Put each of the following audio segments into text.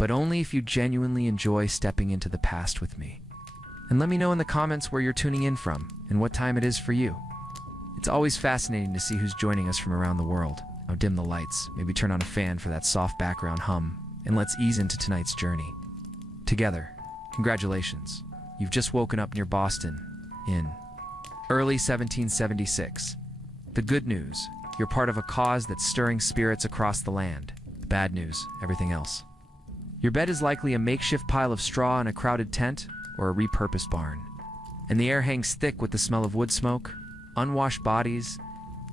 but only if you genuinely enjoy stepping into the past with me. And let me know in the comments where you're tuning in from and what time it is for you. It's always fascinating to see who's joining us from around the world. Now dim the lights, maybe turn on a fan for that soft background hum, and let's ease into tonight's journey. Together, congratulations. You've just woken up near Boston in early 1776. The good news, you're part of a cause that's stirring spirits across the land. The bad news, everything else. Your bed is likely a makeshift pile of straw in a crowded tent or a repurposed barn. And the air hangs thick with the smell of wood smoke, unwashed bodies,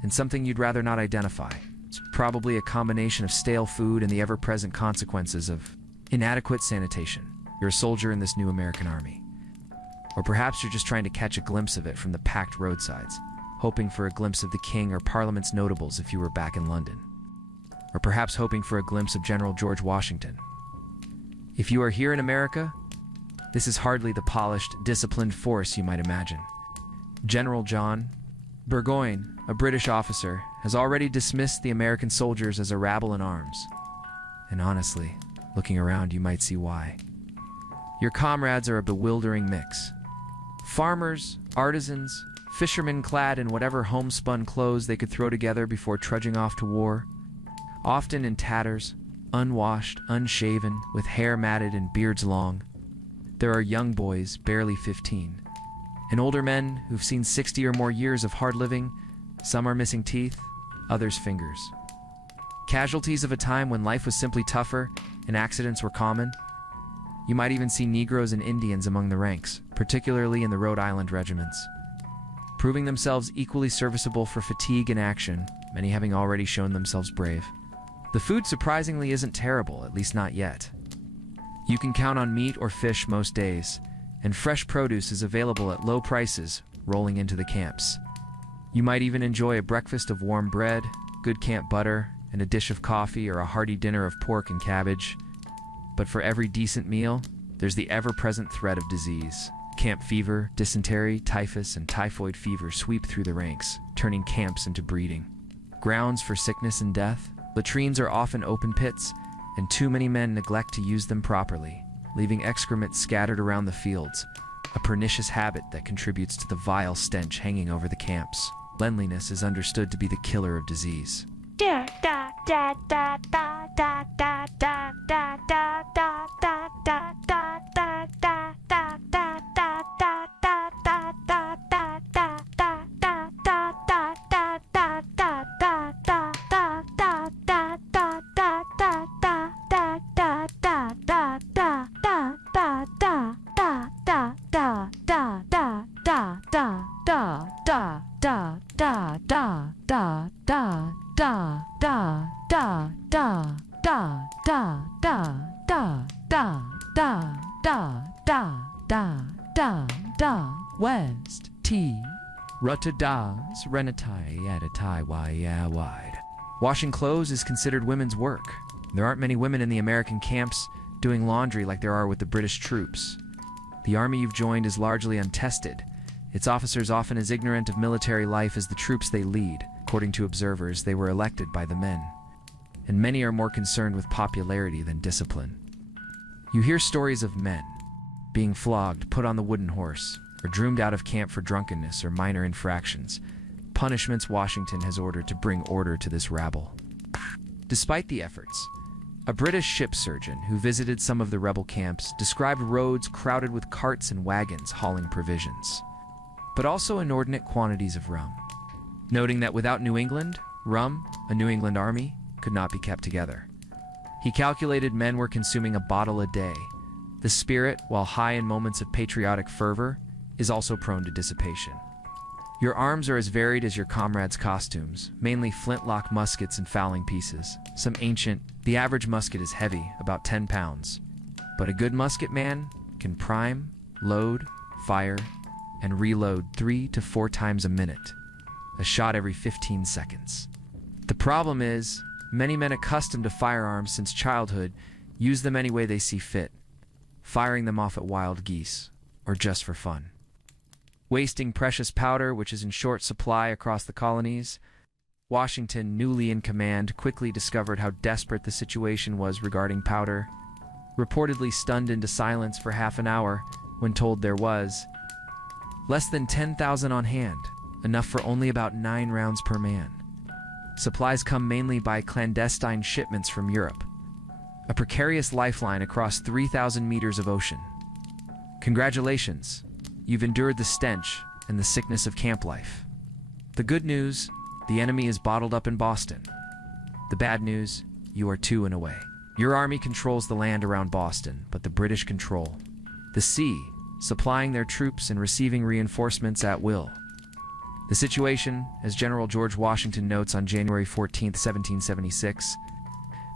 and something you'd rather not identify. It's probably a combination of stale food and the ever-present consequences of inadequate sanitation. You're a soldier in this new American army. Or perhaps you're just trying to catch a glimpse of it from the packed roadsides, hoping for a glimpse of the king or Parliament's notables if you were back in London. Or perhaps hoping for a glimpse of General George Washington. If you are here in America, this is hardly the polished, disciplined force you might imagine. General John Burgoyne, a British officer, has already dismissed the American soldiers as a rabble in arms. And honestly, looking around, you might see why. Your comrades are a bewildering mix. Farmers, artisans, fishermen clad in whatever homespun clothes they could throw together before trudging off to war, often in tatters, unwashed, unshaven, with hair matted and beards long. There are young boys, barely 15, and older men who've seen 60 or more years of hard living. Some are missing teeth, others fingers. Casualties of a time when life was simply tougher and accidents were common. You might even see Negroes and Indians among the ranks, particularly in the Rhode Island regiments. Proving themselves equally serviceable for fatigue and action, many having already shown themselves brave. The food surprisingly isn't terrible, at least not yet. You can count on meat or fish most days, and fresh produce is available at low prices rolling into the camps. You might even enjoy a breakfast of warm bread, good camp butter, and a dish of coffee or a hearty dinner of pork and cabbage. But for every decent meal, there's the ever-present threat of disease. Camp fever, dysentery, typhus, and typhoid fever sweep through the ranks, turning camps into breeding grounds for sickness and death. Latrines are often open pits, and too many men neglect to use them properly, leaving excrement scattered around the fields, a pernicious habit that contributes to the vile stench hanging over the camps. Cleanliness is understood to be the killer of disease. West T Rutadas Renatai Adatai wide. Washing clothes is considered women's work. There aren't many women in the American camps doing laundry like there are with the British troops. The army you've joined is largely untested, its officers often as ignorant of military life as the troops they lead. According to observers, they were elected by the men, and many are more concerned with popularity than discipline. You hear stories of men being flogged, put on the wooden horse, or droomed out of camp for drunkenness or minor infractions, punishments Washington has ordered to bring order to this rabble. Despite the efforts, a British ship surgeon who visited some of the rebel camps described roads crowded with carts and wagons hauling provisions, but also inordinate quantities of rum, noting that without New England, rum, a New England army, could not be kept together. He calculated men were consuming a bottle a day. The spirit, while high in moments of patriotic fervor, is also prone to dissipation. Your arms are as varied as your comrades' costumes, mainly flintlock muskets and fowling pieces. Some ancient, the average musket is heavy, about 10 pounds. But a good musket man can prime, load, fire, and reload 3 to 4 times a minute, a shot every 15 seconds. The problem is, many men accustomed to firearms since childhood use them any way they see fit, firing them off at wild geese, or just for fun. Wasting precious powder, which is in short supply across the colonies, Washington, newly in command, quickly discovered how desperate the situation was regarding powder. reportedly stunned into silence for half an hour when told there was less than 10,000 on hand, enough for only about 9 rounds per man. Supplies come mainly by clandestine shipments from Europe, a precarious lifeline across 3,000 meters of ocean. Congratulations, you've endured the stench and the sickness of camp life. The good news, the enemy is bottled up in Boston. The bad news, you are 2 and away. Your army controls the land around Boston, but the British control the sea, supplying their troops and receiving reinforcements at will. The situation, as General George Washington notes on January 14, 1776,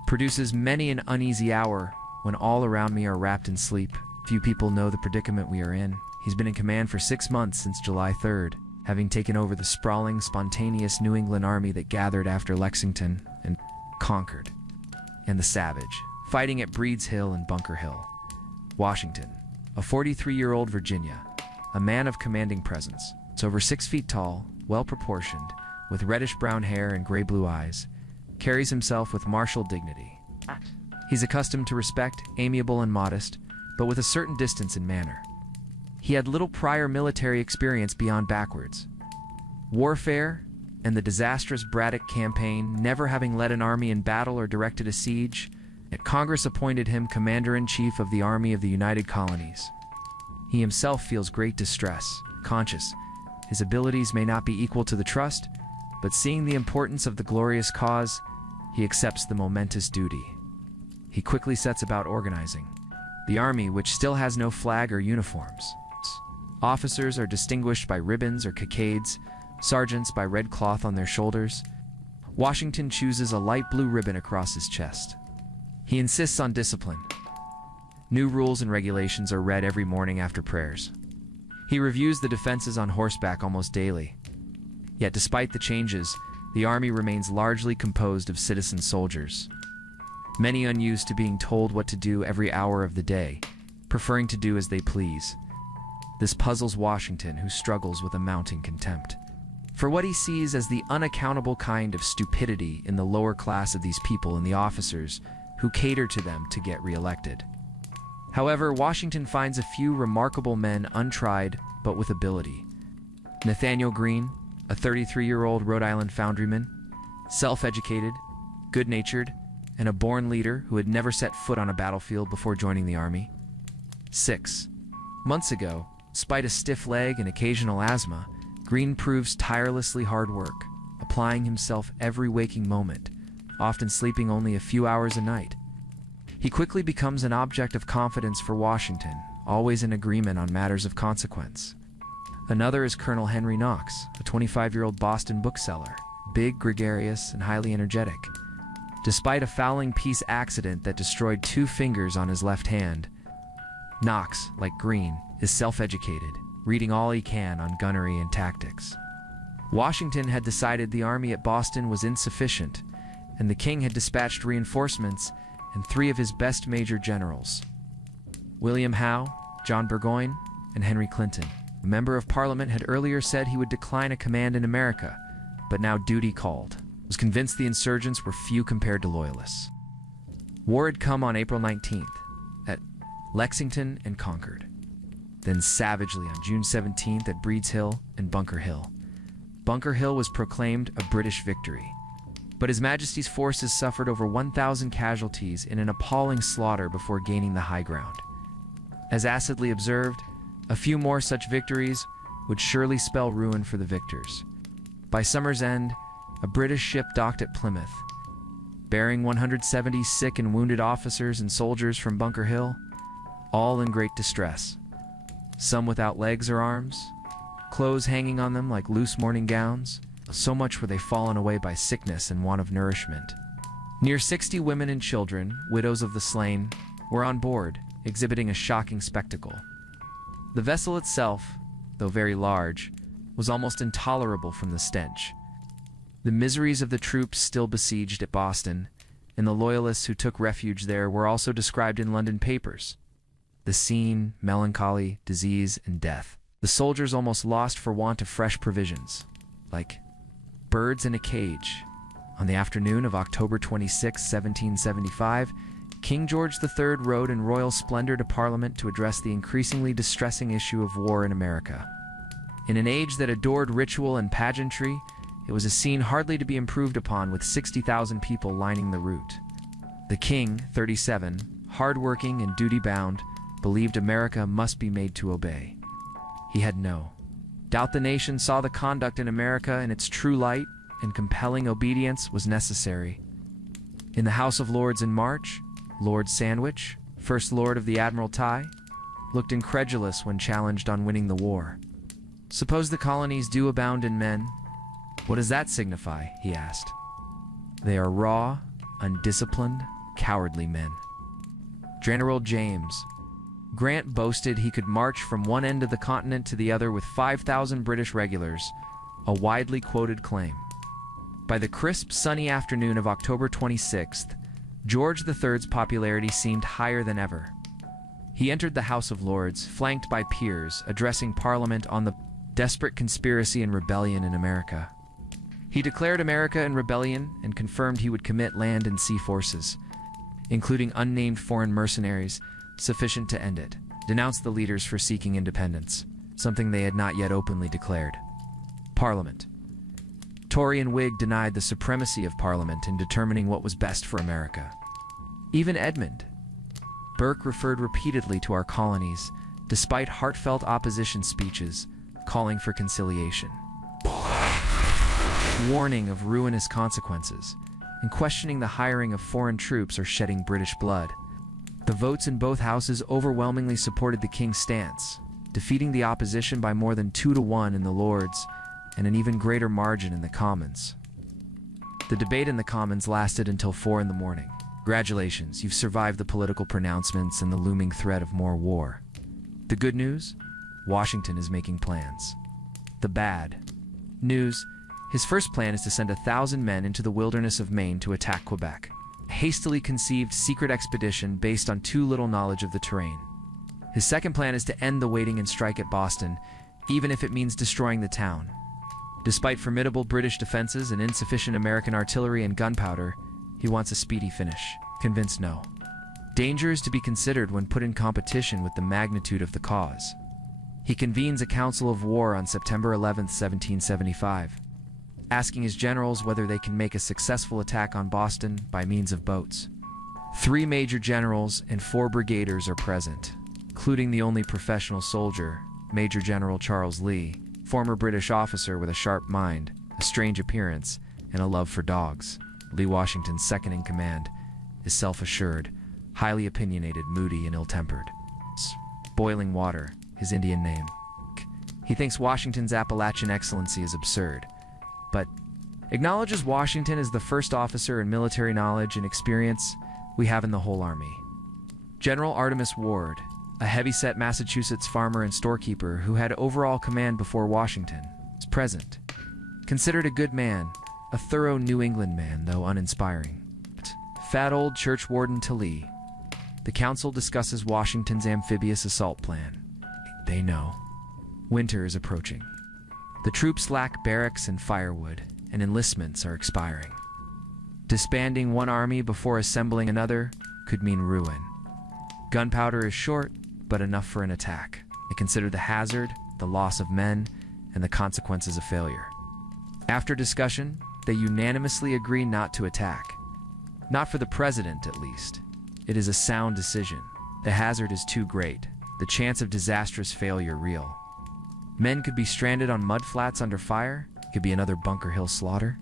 produces many an uneasy hour when all around me are wrapped in sleep. Few people know the predicament we are in. He's been in command for 6 months since July 3rd, having taken over the sprawling, spontaneous New England army that gathered after Lexington and conquered, and the savage, fighting at Breed's Hill and Bunker Hill. Washington, a 43-year-old Virginia, a man of commanding presence. It's over 6 feet tall, well-proportioned, with reddish-brown hair and gray-blue eyes, carries himself with martial dignity. He's accustomed to respect, amiable and modest, but with a certain distance in manner. He had little prior military experience beyond backwards. Warfare and the disastrous Braddock campaign, never having led an army in battle or directed a siege, yet Congress appointed him Commander-in-Chief of the Army of the United Colonies. He himself feels great distress, conscious his abilities may not be equal to the trust, but seeing the importance of the glorious cause, he accepts the momentous duty. He quickly sets about organizing the army, which still has no flag or uniforms. Officers are distinguished by ribbons or cockades, sergeants by red cloth on their shoulders. Washington chooses a light blue ribbon across his chest. He insists on discipline. New rules and regulations are read every morning after prayers. He reviews the defenses on horseback almost daily. Yet despite the changes, the army remains largely composed of citizen soldiers, many unused to being told what to do every hour of the day, preferring to do as they please. This puzzles Washington, who struggles with a mounting contempt for what he sees as the unaccountable kind of stupidity in the lower class of these people and the officers who cater to them to get reelected. However, Washington finds a few remarkable men untried but with ability. Nathaniel Greene, a 33-year-old Rhode Island foundryman, self-educated, good-natured, and a born leader who had never set foot on a battlefield before joining the army. 6 months ago, despite a stiff leg and occasional asthma, Greene proves tirelessly hard work, applying himself every waking moment, often sleeping only a few hours a night. He quickly becomes an object of confidence for Washington, always in agreement on matters of consequence. Another is Colonel Henry Knox, a 25-year-old Boston bookseller, big, gregarious, and highly energetic. Despite a fowling piece accident that destroyed 2 fingers on his left hand, Knox, like Greene, is self-educated, reading all he can on gunnery and tactics. Washington had decided the army at Boston was insufficient, and the king had dispatched reinforcements and 3 of his best major generals, William Howe, John Burgoyne, and Henry Clinton. A member of Parliament had earlier said he would decline a command in America, but now duty called. Was convinced the insurgents were few compared to loyalists. War had come on April 19th at Lexington and Concord, then savagely on June 17th at Breed's Hill and Bunker Hill. Bunker Hill was proclaimed a British victory, but His Majesty's forces suffered over 1,000 casualties in an appalling slaughter before gaining the high ground. As acidly observed, a few more such victories would surely spell ruin for the victors. By summer's end, a British ship docked at Plymouth, bearing 170 sick and wounded officers and soldiers from Bunker Hill, all in great distress. Some without legs or arms, clothes hanging on them like loose morning gowns, so much were they fallen away by sickness and want of nourishment. Near 60 women and children, widows of the slain, were on board, exhibiting a shocking spectacle. The vessel itself, though very large, was almost intolerable from the stench. The miseries of the troops still besieged at Boston, and the loyalists who took refuge there were also described in London papers. The scene, melancholy, disease, and death. The soldiers almost lost for want of fresh provisions, like birds in a cage. On the afternoon of October 26, 1775, King George III rode in royal splendor to Parliament to address the increasingly distressing issue of war in America. In an age that adored ritual and pageantry, it was a scene hardly to be improved upon, with 60,000 people lining the route. The king, 37, hard-working and duty-bound, believed America must be made to obey. He had no doubt the nation saw the conduct in America in its true light, and compelling obedience was necessary. In the House of Lords in March, Lord Sandwich, First Lord of the Admiralty, looked incredulous when challenged on winning the war. "Suppose the colonies do abound in men? What does that signify?" he asked. "They are raw, undisciplined, cowardly men." General James Grant boasted he could march from one end of the continent to the other with 5,000 British regulars, a widely quoted claim. By the crisp, sunny afternoon of October 26th, George III's popularity seemed higher than ever. He entered the House of Lords, flanked by peers, addressing Parliament on the desperate conspiracy and rebellion in America. He declared America in rebellion and confirmed he would commit land and sea forces, including unnamed foreign mercenaries, sufficient to end it, denounced the leaders for seeking independence, something they had not yet openly declared. Parliament. Tory and Whig denied the supremacy of Parliament in determining what was best for America. Even Edmund Burke referred repeatedly to our colonies, despite heartfelt opposition speeches calling for conciliation, warning of ruinous consequences, and questioning the hiring of foreign troops or shedding British blood. The votes in both houses overwhelmingly supported the king's stance, defeating the opposition by more than 2-1 in the Lords and an even greater margin in the Commons. The debate in the Commons lasted until 4 in the morning. Congratulations, you've survived the political pronouncements and the looming threat of more war. The good news? Washington is making plans. The bad news? His first plan is to send 1,000 men into the wilderness of Maine to attack Quebec. A hastily conceived secret expedition based on too little knowledge of the terrain. His second plan is to end the waiting and strike at Boston, even if it means destroying the town. Despite formidable British defenses and insufficient American artillery and gunpowder, he wants a speedy finish. Convinced no danger is to be considered when put in competition with the magnitude of the cause. He convenes a council of war on September 11, 1775, asking his generals whether they can make a successful attack on Boston by means of boats. 3 major generals and 4 brigaders are present, including the only professional soldier, Major General Charles Lee, former British officer with a sharp mind, a strange appearance, and a love for dogs. Lee, Washington's second-in-command, is self-assured, highly opinionated, moody, and ill-tempered. Boiling Water, his Indian name. He thinks Washington's Appalachian excellency is absurd, but acknowledges Washington as the first officer in military knowledge and experience we have in the whole army. General Artemus Ward, a heavy-set Massachusetts farmer and storekeeper who had overall command before Washington, is present. Considered a good man, a thorough New England man, though uninspiring. Fat old church warden Lee. The council discusses Washington's amphibious assault plan. They know winter is approaching. The troops lack barracks and firewood, and enlistments are expiring. Disbanding one army before assembling another could mean ruin. Gunpowder is short, but enough for an attack. They consider the hazard, the loss of men, and the consequences of failure. After discussion, they unanimously agree not to attack. Not for the president, at least. It is a sound decision. The hazard is too great, the chance of disastrous failure real. Men could be stranded on mudflats under fire, it could be another Bunker Hill slaughter.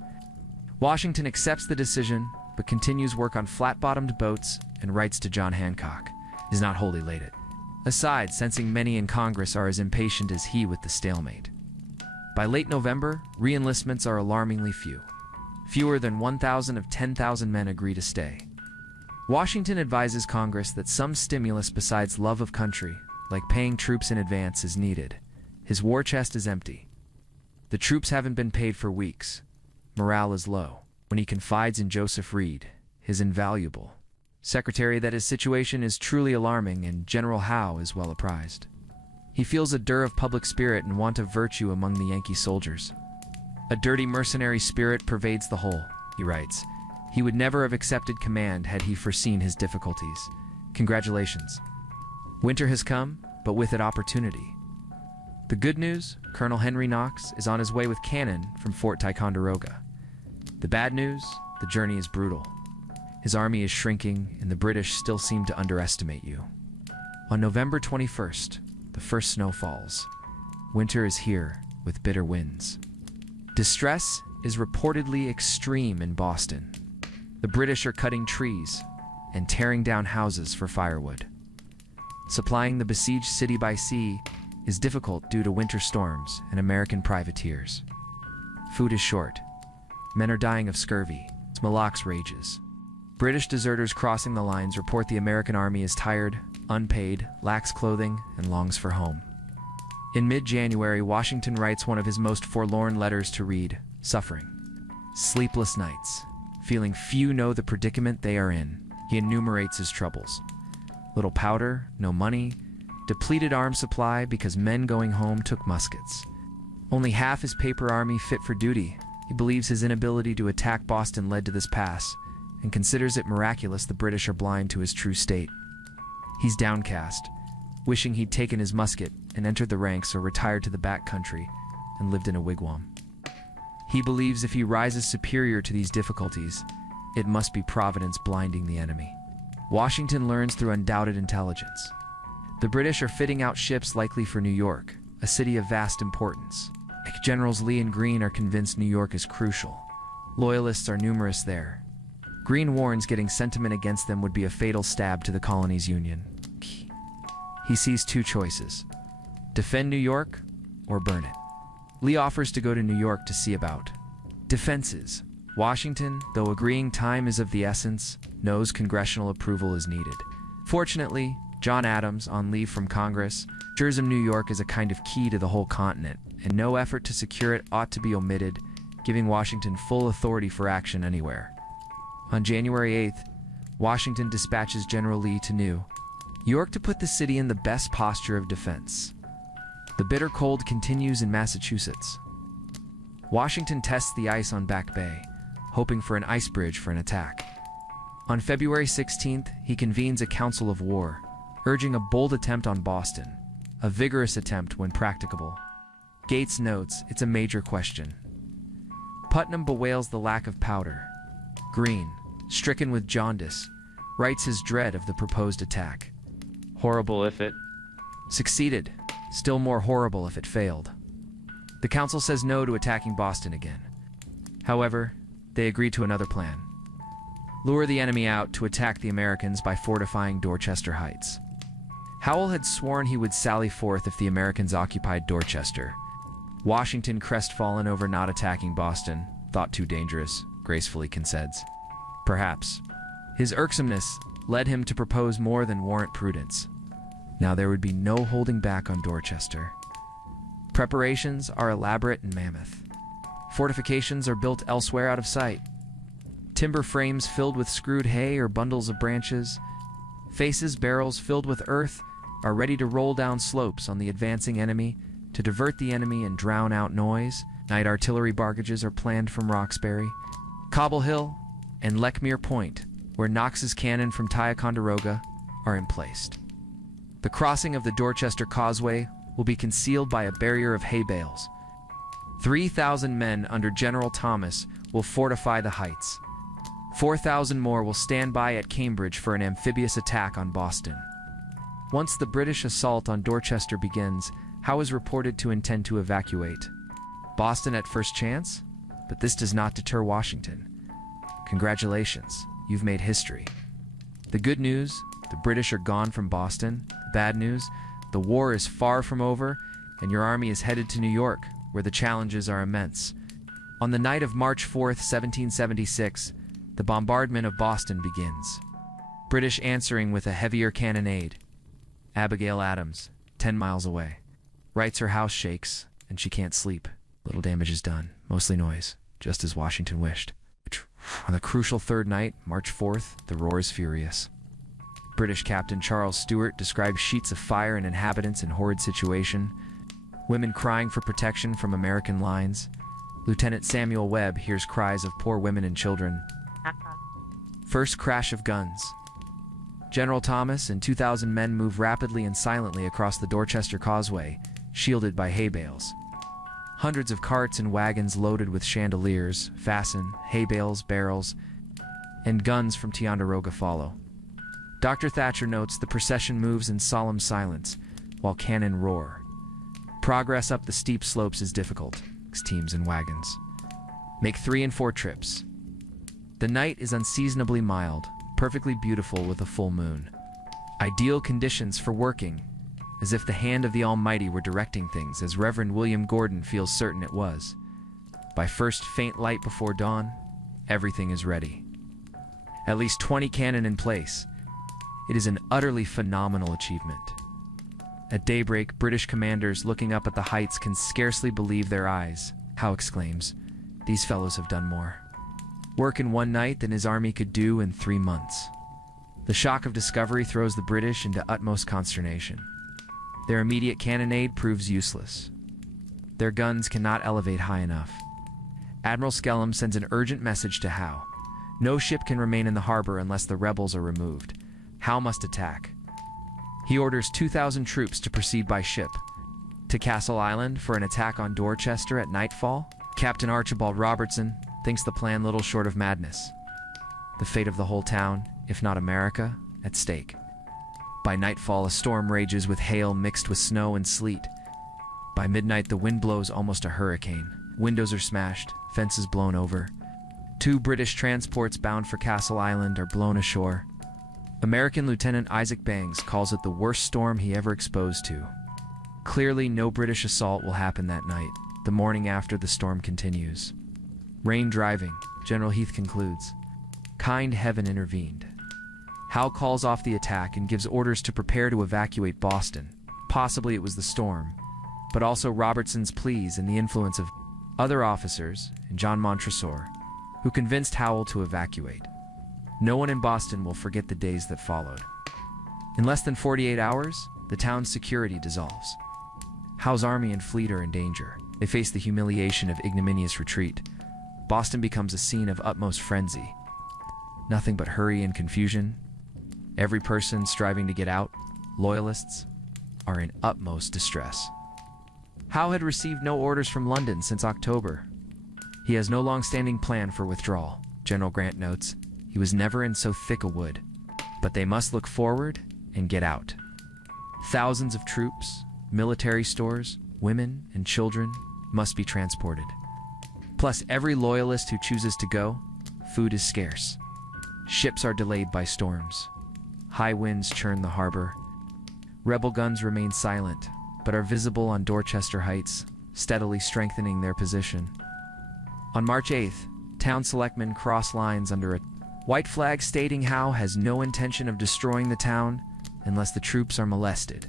Washington accepts the decision, but continues work on flat-bottomed boats and writes to John Hancock. He is not wholly elated. Aside, sensing many in Congress are as impatient as he with the stalemate. By late November, re-enlistments are alarmingly few. Fewer than 1,000 of 10,000 men agree to stay. Washington advises Congress that some stimulus besides love of country, like paying troops in advance, is needed. His war chest is empty. The troops haven't been paid for weeks. Morale is low. When he confides in Joseph Reed, his invaluable secretary, that his situation is truly alarming and General Howe is well apprised. He feels a dearth of public spirit and want of virtue among the Yankee soldiers. A dirty mercenary spirit pervades the whole, he writes, He would never have accepted command had he foreseen his difficulties. Congratulations. Winter has come, but with it opportunity. The good news, Colonel Henry Knox is on his way with cannon from Fort Ticonderoga. The bad news, the journey is brutal. His army is shrinking, and the British still seem to underestimate you. On November 21st, the first snow falls. Winter is here, with bitter winds. Distress is reportedly extreme in Boston. The British are cutting trees and tearing down houses for firewood. Supplying the besieged city by sea is difficult due to winter storms and American privateers. Food is short. Men are dying of scurvy. Smallpox rages. British deserters crossing the lines report the American army is tired, unpaid, lacks clothing, and longs for home. In mid-January, Washington writes one of his most forlorn letters to read, suffering. Sleepless nights. Feeling few know the predicament they are in, he enumerates his troubles. Little powder, no money, depleted arms supply because men going home took muskets. Only half his paper army fit for duty. He believes his inability to attack Boston led to this pass, and considers it miraculous the British are blind to his true state. He's downcast, wishing he'd taken his musket and entered the ranks or retired to the back country and lived in a wigwam. He believes if he rises superior to these difficulties, it must be Providence blinding the enemy. Washington learns through undoubted intelligence. The British are fitting out ships likely for New York, a city of vast importance. Generals Lee and Greene are convinced New York is crucial. Loyalists are numerous there. Greene warns getting sentiment against them would be a fatal stab to the colony's union. He sees two choices: defend New York or burn it. Lee offers to go to New York to see about defenses. Washington, though agreeing time is of the essence, knows congressional approval is needed. Fortunately, John Adams, on leave from Congress, assures him New York is a kind of key to the whole continent, and no effort to secure it ought to be omitted, giving Washington full authority for action anywhere. On January 8th, Washington dispatches General Lee to New York to put the city in the best posture of defense. The bitter cold continues in Massachusetts. Washington tests the ice on Back Bay, hoping for an ice bridge for an attack. On February 16th, he convenes a council of war, urging a bold attempt on Boston, a vigorous attempt when practicable. Gates notes it's a major question. Putnam bewails the lack of powder. Greene, stricken with jaundice, writes his dread of the proposed attack. Horrible if it succeeded, still more horrible if it failed. The council says no to attacking Boston again. However, they agree to another plan. Lure the enemy out to attack the Americans by fortifying Dorchester Heights. Howell had sworn he would sally forth if the Americans occupied Dorchester. Washington, crestfallen over not attacking Boston, thought too dangerous, gracefully concedes. Perhaps. His irksomeness led him to propose more than warrant prudence. Now there would be no holding back on Dorchester. Preparations are elaborate and mammoth. Fortifications are built elsewhere out of sight. Timber frames filled with screwed hay or bundles of branches, faces, barrels filled with earth, are ready to roll down slopes on the advancing enemy to divert the enemy and drown out noise. Night artillery barrages are planned from Roxbury, Cobble Hill, and Leckmere Point, where Knox's cannon from Ticonderoga are emplaced. The crossing of the Dorchester Causeway will be concealed by a barrier of hay bales. 3,000 men under General Thomas will fortify the heights. 4,000 more will stand by at Cambridge for an amphibious attack on Boston. Once the British assault on Dorchester begins, Howe is reported to intend to evacuate. Boston at first chance? But this does not deter Washington. Congratulations, you've made history. The good news, the British are gone from Boston. The bad news, the war is far from over, and your army is headed to New York, where the challenges are immense. On the night of March 4th, 1776, the bombardment of Boston begins. British answering with a heavier cannonade. Abigail Adams, 10 miles away, writes her house shakes, and she can't sleep. Little damage is done, mostly noise, just as Washington wished. On the crucial third night, March 4th, the roar is furious. British Captain Charles Stewart describes sheets of fire and inhabitants in horrid situation, women crying for protection from American lines. Lieutenant Samuel Webb hears cries of poor women and children. First crash of guns. General Thomas and 2,000 men move rapidly and silently across the Dorchester Causeway, shielded by hay bales. Hundreds of carts and wagons loaded with chandeliers, fasten, hay bales, barrels, and guns from Ticonderoga follow. Dr. Thatcher notes the procession moves in solemn silence, while cannon roar. Progress up the steep slopes is difficult, teams and wagons make 3 and 4 trips. The night is unseasonably mild, perfectly beautiful with a full moon. Ideal conditions for working, as if the hand of the Almighty were directing things, as Reverend William Gordon feels certain it was. By first faint light before dawn, everything is ready. At least 20 cannon in place. It is an utterly phenomenal achievement. At daybreak, British commanders looking up at the heights can scarcely believe their eyes. Howe exclaims, "These fellows have done more work in one night than his army could do in 3 months." The shock of discovery throws the British into utmost consternation. Their immediate cannonade proves useless. Their guns cannot elevate high enough. Admiral Skellum sends an urgent message to Howe. No ship can remain in the harbor unless the rebels are removed. Howe must attack. He orders 2,000 troops to proceed by ship to Castle Island for an attack on Dorchester at nightfall. Captain Archibald Robertson thinks the plan little short of madness. The fate of the whole town, if not America, at stake. By nightfall, a storm rages with hail mixed with snow and sleet. By midnight, the wind blows almost a hurricane. Windows are smashed, fences blown over. 2 British transports bound for Castle Island are blown ashore. American Lieutenant Isaac Bangs calls it the worst storm he ever exposed to. Clearly, no British assault will happen that night. The morning after, the storm continues. Rain driving, General Heath concludes. Kind heaven intervened. Howe calls off the attack and gives orders to prepare to evacuate Boston. Possibly it was the storm, but also Robertson's pleas and the influence of other officers and John Montresor, who convinced Howe to evacuate. No one in Boston will forget the days that followed. In less than 48 hours, the town's security dissolves. Howe's army and fleet are in danger. They face the humiliation of ignominious retreat. Boston becomes a scene of utmost frenzy. Nothing but hurry and confusion. Every person striving to get out, loyalists, are in utmost distress. Howe had received no orders from London since October. He has no long-standing plan for withdrawal. General Grant notes, he was never in so thick a wood. But they must look forward and get out. Thousands of troops, military stores, women, and children must be transported. Plus, every loyalist who chooses to go, food is scarce. Ships are delayed by storms. High winds churn the harbor. Rebel guns remain silent, but are visible on Dorchester Heights, steadily strengthening their position. On March 8th, town selectmen cross lines under a white flag stating Howe has no intention of destroying the town unless the troops are molested.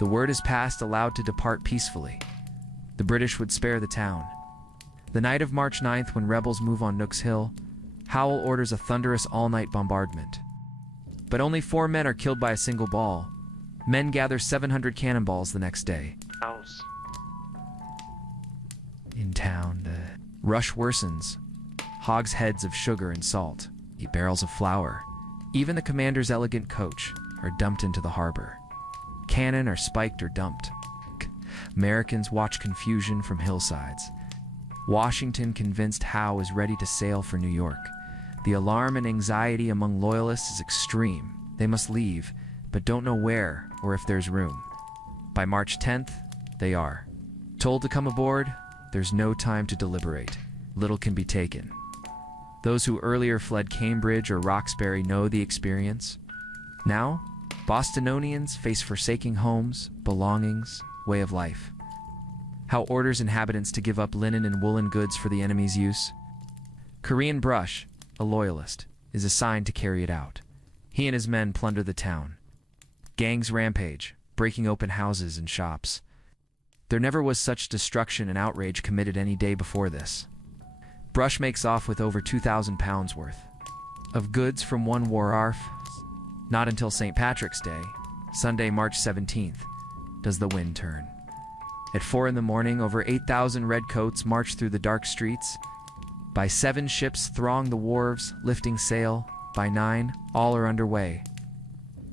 The word is passed allowed to depart peacefully. The British would spare the town. The night of March 9th, when rebels move on Nook's Hill, Howell orders a thunderous all-night bombardment. But only 4 men are killed by a single ball. Men gather 700 cannonballs the next day. House. In town, the rush worsens. Hogsheads of sugar and salt, barrels of flour, even the commander's elegant coach are dumped into the harbor. Cannon are spiked or dumped. Americans watch confusion from hillsides. Washington, convinced Howe is ready to sail for New York. The alarm and anxiety among loyalists is extreme. They must leave, but don't know where or if there's room. By March 10th, they are. Told to come aboard, there's no time to deliberate. Little can be taken. Those who earlier fled Cambridge or Roxbury know the experience. Now, Bostonians face forsaking homes, belongings, way of life. Howe orders inhabitants to give up linen and woolen goods for the enemy's use. Korean Brush, a loyalist, is assigned to carry it out. He and his men plunder the town. Gangs rampage, breaking open houses and shops. There never was such destruction and outrage committed any day before this. Brush makes off with over 2,000 pounds worth of goods from one war arf. Not until St. Patrick's Day, Sunday, March 17th, does the wind turn. At 4 in the morning, over 8,000 redcoats march through the dark streets. By 7, ships throng the wharves, lifting sail, By 9, all are underway.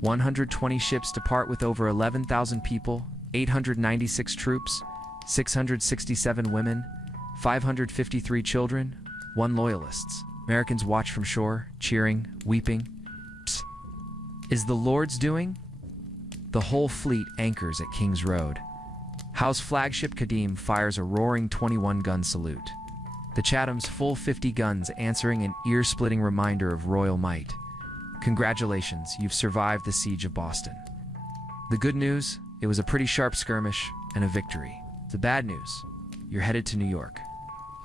120 ships depart with over 11,000 people, 896 troops, 667 women, 553 children, 1 loyalists. Americans watch from shore, cheering, weeping. Psst. Is the Lord's doing? The whole fleet anchors at King's Road. Howe's flagship Kadim fires a roaring 21-gun salute. The Chatham's full 50 guns answering an ear-splitting reminder of royal might. Congratulations, you've survived the siege of Boston. The good news, it was a pretty sharp skirmish and a victory. The bad news, you're headed to New York.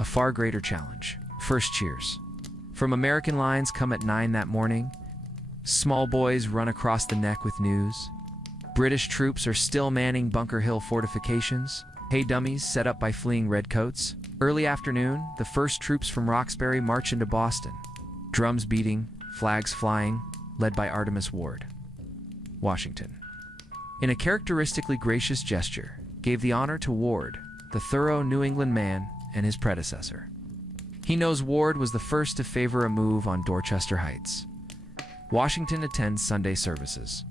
A far greater challenge. First cheers. From American lines come at 9 that morning. Small boys run across the neck with news. British troops are still manning Bunker Hill fortifications. Hey dummies set up by fleeing redcoats. Early afternoon, the first troops from Roxbury march into Boston. Drums beating, flags flying, led by Artemus Ward. Washington, in a characteristically gracious gesture, gave the honor to Ward, the thorough New England man, and his predecessor. He knows Ward was the first to favor a move on Dorchester Heights. Washington attends Sunday services.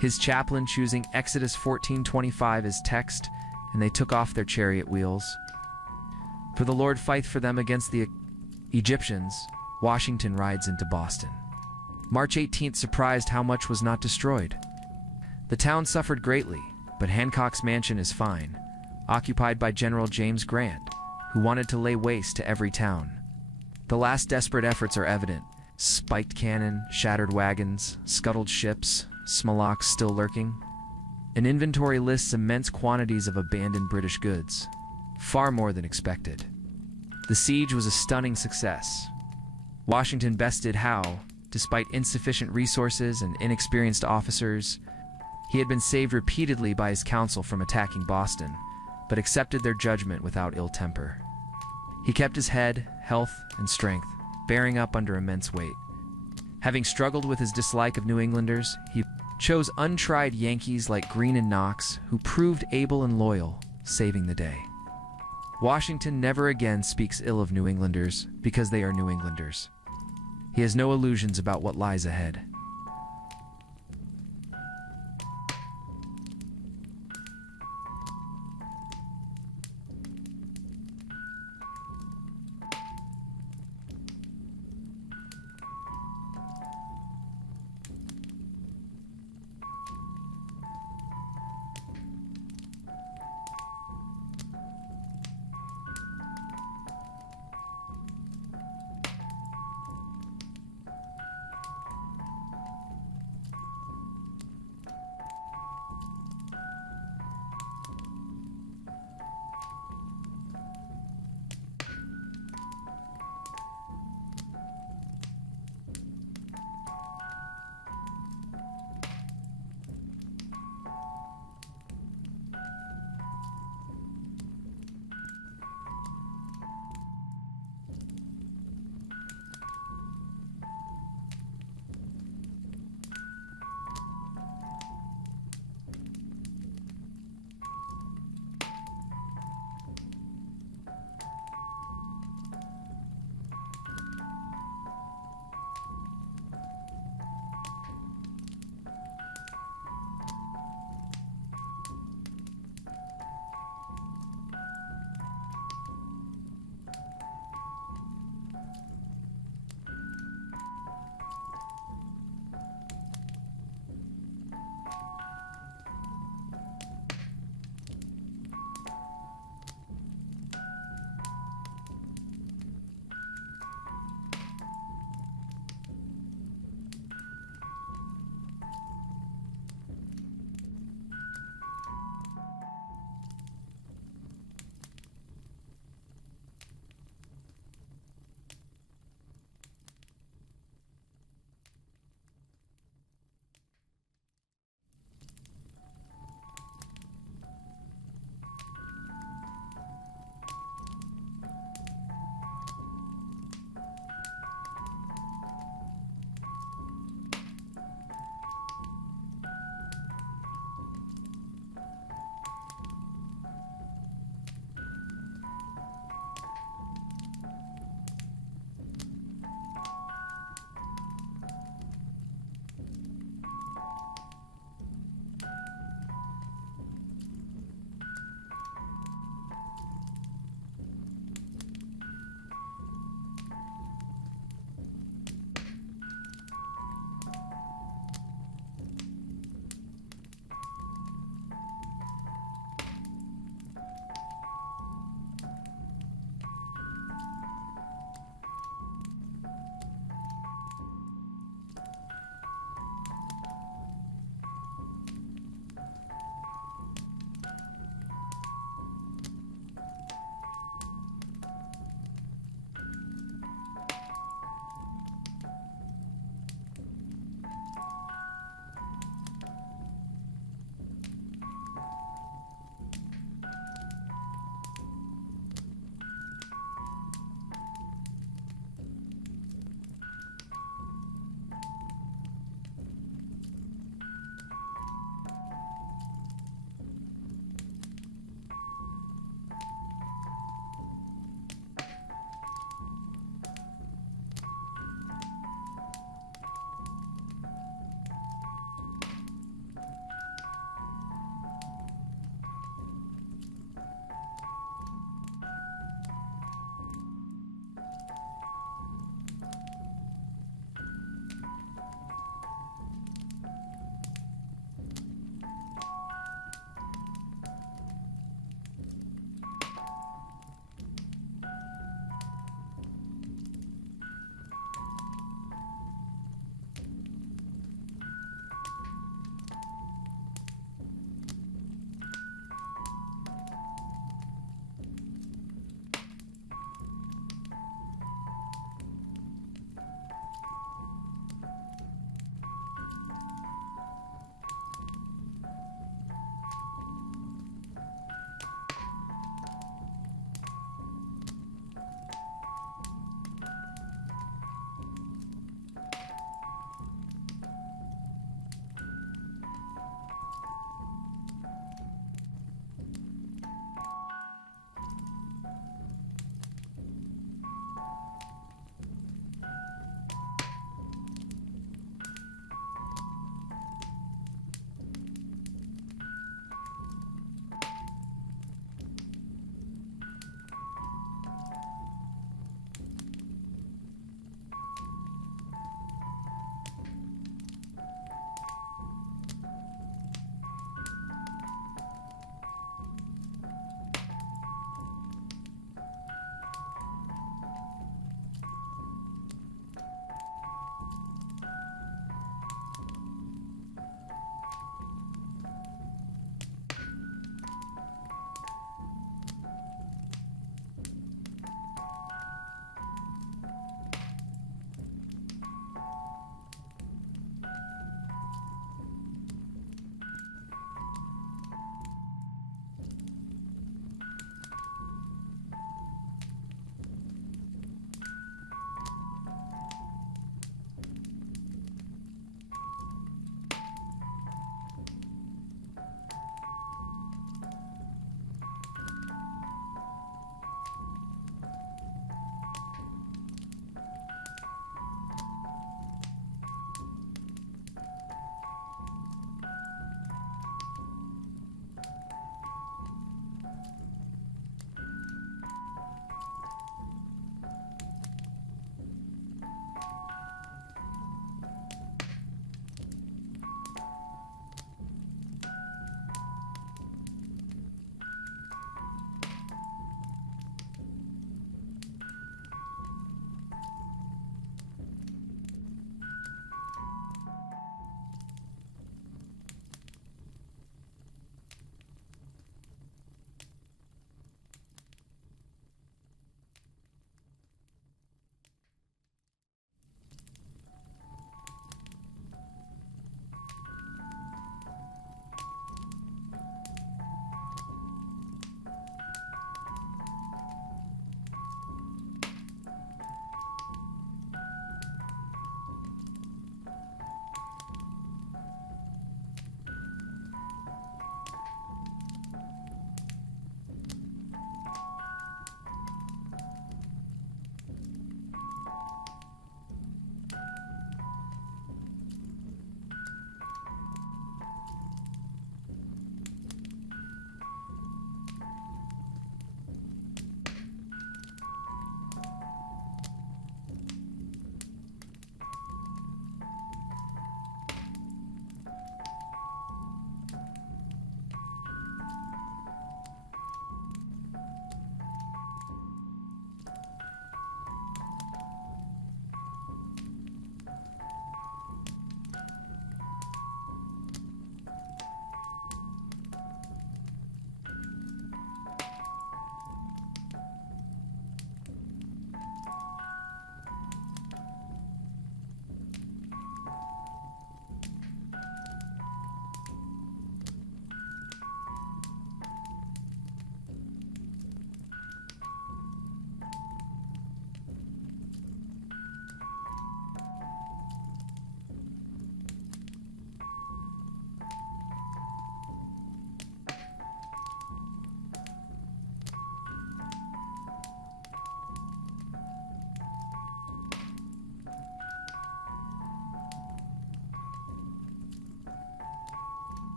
His chaplain choosing Exodus 14:25 as text, and they took off their chariot wheels. For the Lord fight for them against the Egyptians. Washington rides into Boston. March 18th surprised how much was not destroyed. The town suffered greatly, but Hancock's mansion is fine, occupied by General James Grant, who wanted to lay waste to every town. The last desperate efforts are evident. Spiked cannon, shattered wagons, scuttled ships, smallocks still lurking. An inventory lists immense quantities of abandoned British goods, far more than expected. The siege was a stunning success. Washington bested Howe, despite insufficient resources and inexperienced officers. He had been saved repeatedly by his council from attacking Boston, but accepted their judgment without ill temper. He kept his head, health, and strength, bearing up under immense weight. Having struggled with his dislike of New Englanders, he chose untried Yankees like Greene and Knox, who proved able and loyal, saving the day. Washington never again speaks ill of New Englanders because they are New Englanders. He has no illusions about what lies ahead.